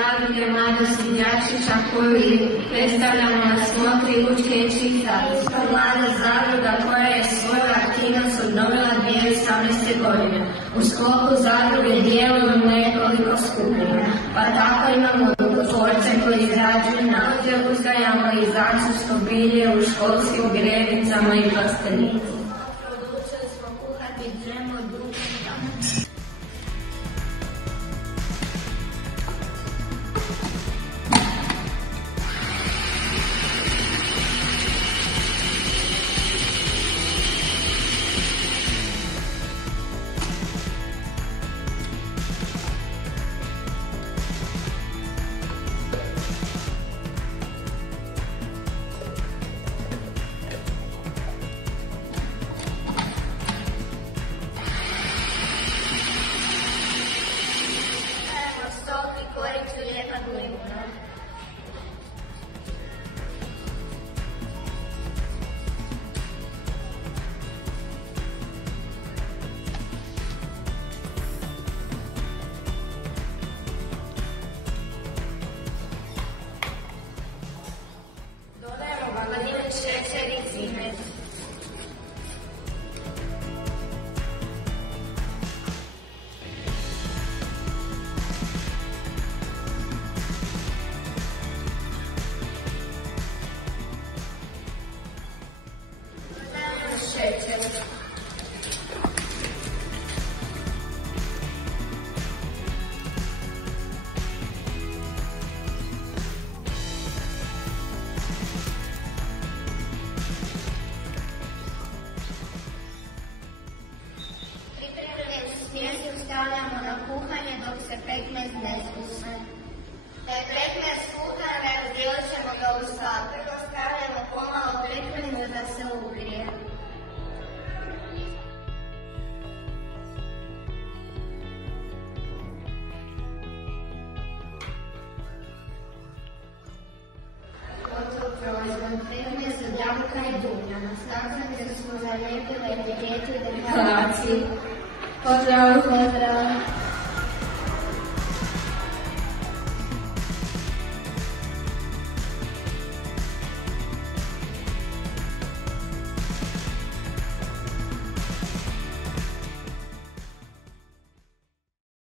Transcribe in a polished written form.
zadruge mladosti Đačića koju predstavljamo na smotri Lučke čitalice. Mlada zadruga koja je svoju aktivnost obnovila 2018. godine. U sklopu zadruge djelujemo nekoliko skupina, pa tako imamo tvorce koji izrađuju naođe, uzgajamo i zacusto bilje u školskim grevicama i plastenicama. Odlučili smo kuhati džem od duška. Stavljamo na kuhanje dok se pekmez ne skuha. Da je pekmez skuhan, razdijelit ćemo ga u slad. Prvo stavljamo pomalo pekmeza da se ugrije. Gotov proizvod pekmez od jabuka i dunjana. Saznake smo zalijepili etiketu deklaraciju. Pozdrav!